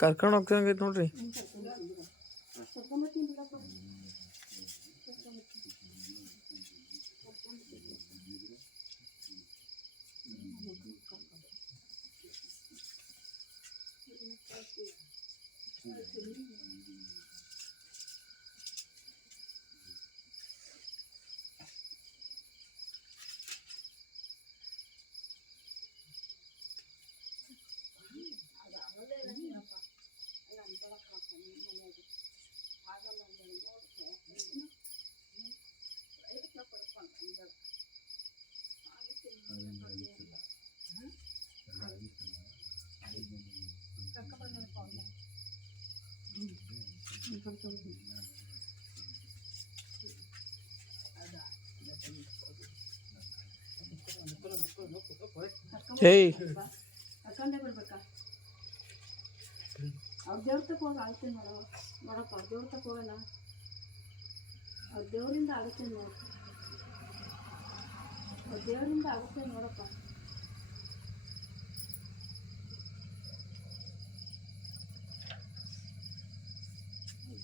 ಕರ್ಕೊಂಡು ಹೋಗ್ತಂಗೈತೆ ನೋಡ್ರಿ ಏಯ್ ಕರ್ಕೊಂಡೇ ಬಿಡ್ಬೇಕಾ ಅವ್ರ ದೇವ್ರ ತಕ್ಕ ಹೋಗಿ ಆಳ್ತೀನಿ ನೋಡೋ ನೋಡಪ್ಪ ದೇವ್ರ ತಕ್ಕ ಹೋಗೋಣ. ದೇವರಿಂದ ಆಗುತ್ತೆ ನೋಡು ಅವ್ರ ದೇವರಿಂದ ಆಗುತ್ತೆ ನೋಡಪ್ಪ.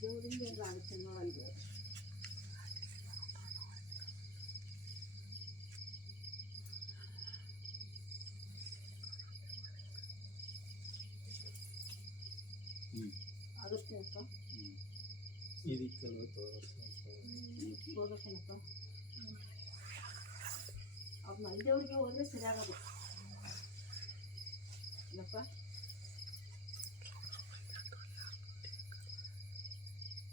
ದೇವರಿಂದ ಆಗುತ್ತೆ ನೋಡಲ್ಲಿ ಆಗುತ್ತೆ ಅಪ್ಪ ಹೋಗ್ಬೇಕೇನಪ್ಪ. ಅವ್ರ ಮಂದಿಯವ್ರಿಗೆ ಹೋದ್ರೆ ಸರಿಯಾಗೋದು ಏನಪ್ಪ?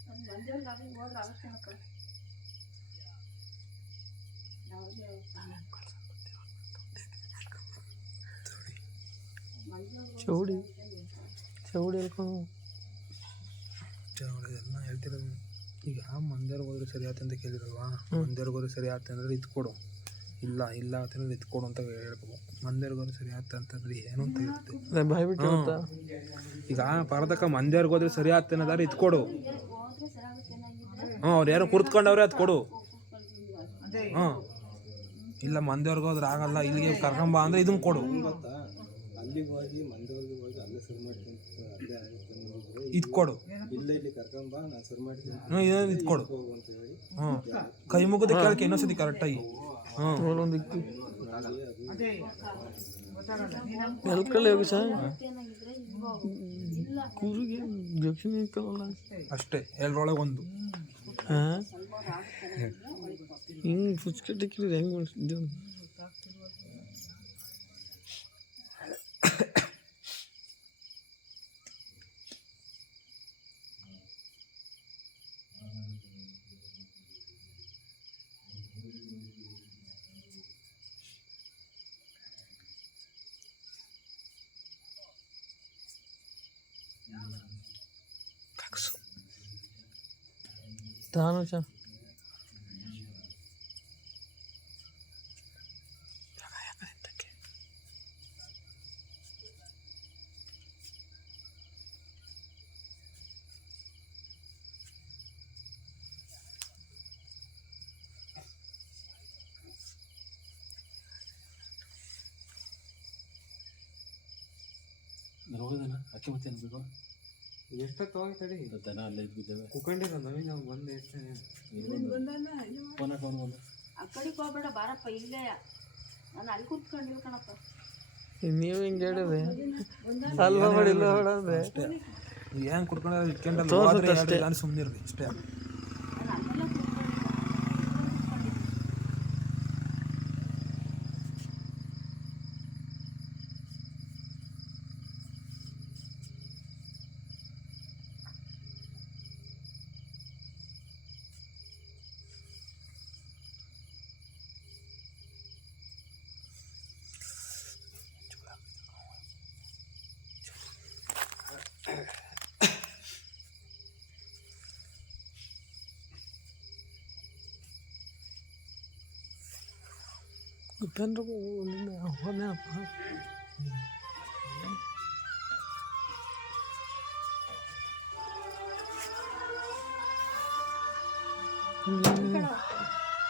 ನಮ್ಮ ಮಂದಿಯವ್ರಿಗೆ ಅವ್ರಿಗೆ ಹೋದ್ರೆ ಆಗುತ್ತೇನಪ್ಪ ಯಾವುದೇ ಚೌಡಿ. ಚೌಡಿ ಹೇಳ್ಕೊಂಡು. ಎಲ್ಲ ಹೇಳ್ತಿರೋದು. ಈಗ ಮಂದಿರ ಹೋದ್ರೆ ಸರಿ ಆಯ್ತು ಅಂತ ಕೇಳಿರಲ್ವಾ ಮಂದಿರ್ಗೆ ಹೋದ್ರೆ ಸರಿ ಆಯ್ತು ಅಂದ್ರೆ ಇದು ಕೊಡು. ಇಲ್ಲ ಇಲ್ಲ ಅಂತಂದ್ರೆ ಇದು ಕೊಡು ಅಂತ ಹೇಳ್ಬೇಕು. ಮಂದಿರ್ಗೆ ಹೋದ್ರೆ ಸರಿ ಆಯ್ತು ಅಂತಂದ್ರೆ ಏನು ಅಂತ ಇರುತ್ತೆ. ಈಗ ಪರದಕ್ಕ ಮಂದಿರ್ಗೆ ಹೋದ್ರೆ ಸರಿ ಆಯ್ತು ಅನ್ನೋದಾದ್ರೆ ಇದು ಕೊಡು. ಹ್ಞೂ ಅವ್ರು ಯಾರೋ ಕುರ್ತ್ಕೊಂಡವ್ರೆ ಅದು ಕೊಡು. ಹ್ಞೂ ಇಲ್ಲ ಮಂದಿರ್ಗೆ ಹೋದ್ರೆ ಆಗಲ್ಲ ಇಲ್ಲಿಗೆ ಕರ್ಕೊಂಬ ಅಂದ್ರೆ ಇದನ್ನ ಕೊಡು. ಅಲ್ಲಿಗೆ ಹೋಗಿ ಅಲ್ಲೇ ಆಗುತ್ತೆ ಇದು ಕೊಡು. ಇಲ್ಲ ಇಲ್ಲಿ ಕರ್ಕೊಂಬ ನಾನು ಸರಿ ಮಾಡ್ತೀನಿ. ಹ್ಞೂ ಇದನ್ನ ಇದು ಕೊಡು. ಹೋಗು ಅಂತ ಹೇಳಿ. ಹ್ಞೂ ಕೈ ಮುಗಿದ ಕೇಳಕ್ಕೆ ಇನ್ನೊಂದ್ಸತಿ ಕರೆಕ್ಟಾಗಿ ಹ್ಞೂ ಒಂದು ಇಕ್ಕಿ ಅಲ್ಲಿ ಅದು ಎಲ್ಕಲ್ಲಿ ಸರ್? ಏನಾಗಿದ್ರೆ ಇಲ್ವೋ ಇಲ್ಲ ಕೂರಿಗೆ ಜಕ್ಷನ್ ಇಕ್ಕಲ್ಲ ಅಷ್ಟೇ ಎಲ್ಲರೊಳಗೆ ಒಂದು. ಹಾಂ? ಹಿಂಗೆ ಫುಚ್ಕಟ್ಟಿಕ್ಕಿದ್ರೆ ಹೆಂಗೆ ಮಾಡಿಸಿದ್ದೇವೆ ತಾನು ಚ ಹೋಗೋದನ ಅಕ್ಕಿ ಮತ್ತೆ ಅನ್ಬೇಕು ಎಷ್ಟೊತ್ತು ಹೋಗಿ ತಡಿ ದನ ಅಲ್ಲೇ ಇದ್ಬಿದ್ದೇವೆ. ಕುಕೊಂಡಿಲ್ಲ ನವೀನ್ ಅವ್ನು ಬಂದು ಎಷ್ಟು? ಫೋನ್ ಫೋನ್ ಬಂದು. ಆ ಕಡೆಗೆ ಹೋಗ್ಬೇಡ ಬಾರಪ್ಪ ಇಲ್ಲೇ. ನಾನು ಅಲ್ಲಿ ಕೂತ್ಕೊಂಡಿಲ್ಲ ಕಣಪ್ಪ. ನೀವು ಹಿಂಗೆ ಹೇಳಿದ್ರೆ? ಅಲ್ವ ಮಾಡಿ ಇಲ್ಲ ಹೊಡಂದ್ರೆ ಕುಡ್ಕೊಂಡ್ರೆ ಇಟ್ಕೊಂಡಲ್ಲ ಸುಮ್ಮನೆ ಅಷ್ಟೇ. Upendo nimeona hapa mm.